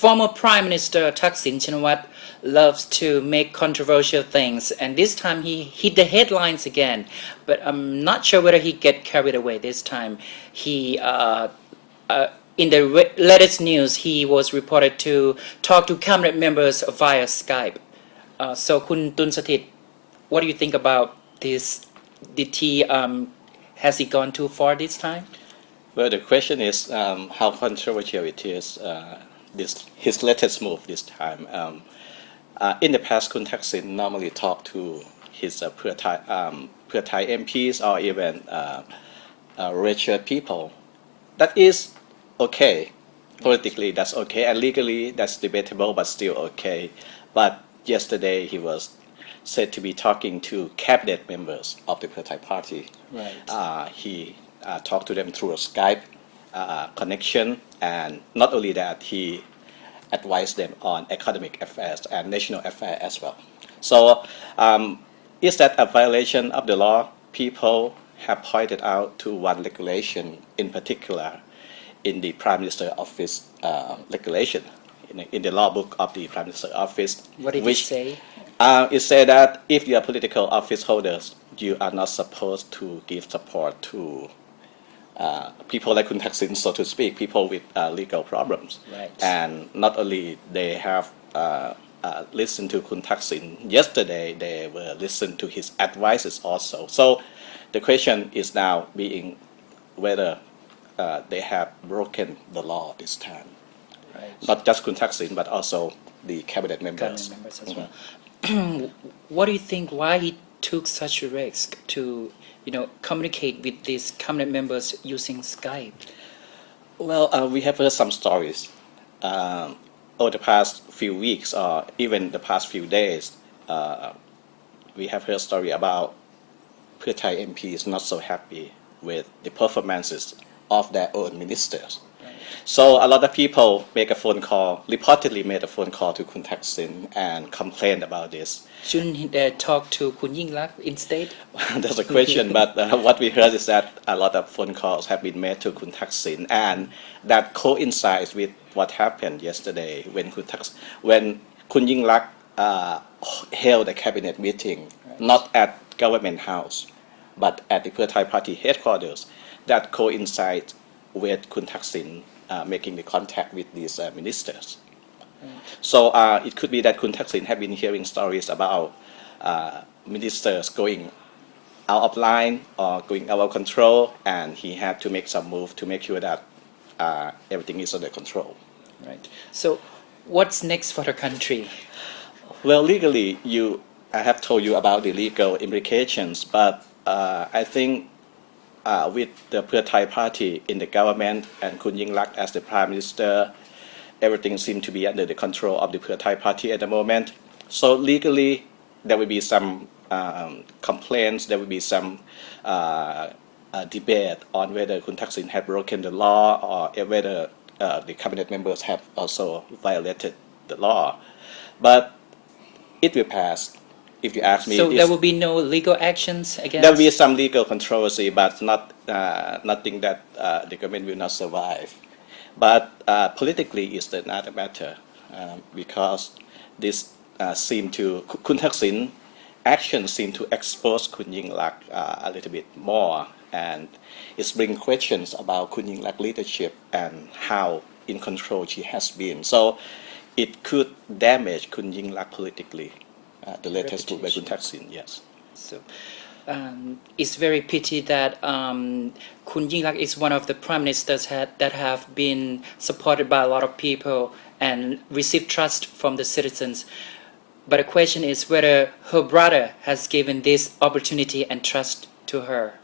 former Prime Minister Thaksin Shinawatra loves to make controversial things, and this time he hit the headlines again. But I'm not sure whether he get carried away this time. He in the latest news, he was reported to talk to cabinet members via Skype. So, Kun Tunsatit, what do you think about this? Did he has he gone too far this time? Well, the question is how controversial it is. His latest move this time. In the past, Kun Thaksin normally talked to his Pheu Thai MPs or even richer people. That is okay. Politically, that's okay, and legally, that's debatable, but still okay. But yesterday, he was said to be talking to cabinet members of the Pheu Thai party. Right. He talked to them through a Skype connection, and not only that, he advised them on economic affairs and national affairs as well. So, is that a violation of the law? People have pointed out to one regulation in particular in the Prime Minister Office regulation, in the law book of the Prime Minister Office. What did he say? It said that if you are political office holders, you are not supposed to give support to people like Kun Thaksin, so to speak, people with legal problems. Right. And not only they have listened to Kun Thaksin, yesterday they were listened to his advices also. So the question is now being whether they have broken the law this time. Right. Not just Kun Thaksin, but also the cabinet members. Cabinet members as well. What do you think? Why he took such a risk to, communicate with these cabinet members using Skype? Well, we have heard some stories over the past few weeks or even the past few days. We have heard story about Pheu Thai MPs not so happy with the performances of their own ministers. Right. So a lot of people reportedly made a phone call to Kun Thaksin and complained about this. Shouldn't they talk to Kun Yingluck instead? That's a question, but what we heard is that a lot of phone calls have been made to Kun Thaksin, and that coincides with what happened yesterday when Kun Yingluck held a cabinet meeting, Right. not at Government House, but at the Pheu Thai party headquarters. That coincides with Kun Thaksin making the contact with these ministers. So it could be that Kun Thaksin have been hearing stories about ministers going out of line or going out of control, and he had to make some move to make sure that everything is under control. Right. So, what's next for the country? Well, legally, I have told you about the legal implications, but I think with the Pheu Thai party in the government and Kun Yingluck as the Prime Minister, everything seems to be under the control of the Pheu Thai party at the moment. So legally, there will be some complaints, there will be some debate on whether Kun Thaksin have broken the law or whether the cabinet members have also violated the law. But it will pass. If you ask me, So there will be no legal actions against. there will be some legal controversy, but nothing that the government will not survive. But politically, it's another matter because this Kun Thaksin actions seem to expose Kun Yingluck a little bit more, and it's bring questions about Kun Yingluck leadership and how in control she has been. So it could damage Kun Yingluck politically. The latest move by Kun Thaksin, yes. So, it's very pity that Kun Yingluck is one of the prime ministers that have been supported by a lot of people and received trust from the citizens. But the question is whether her brother has given this opportunity and trust to her.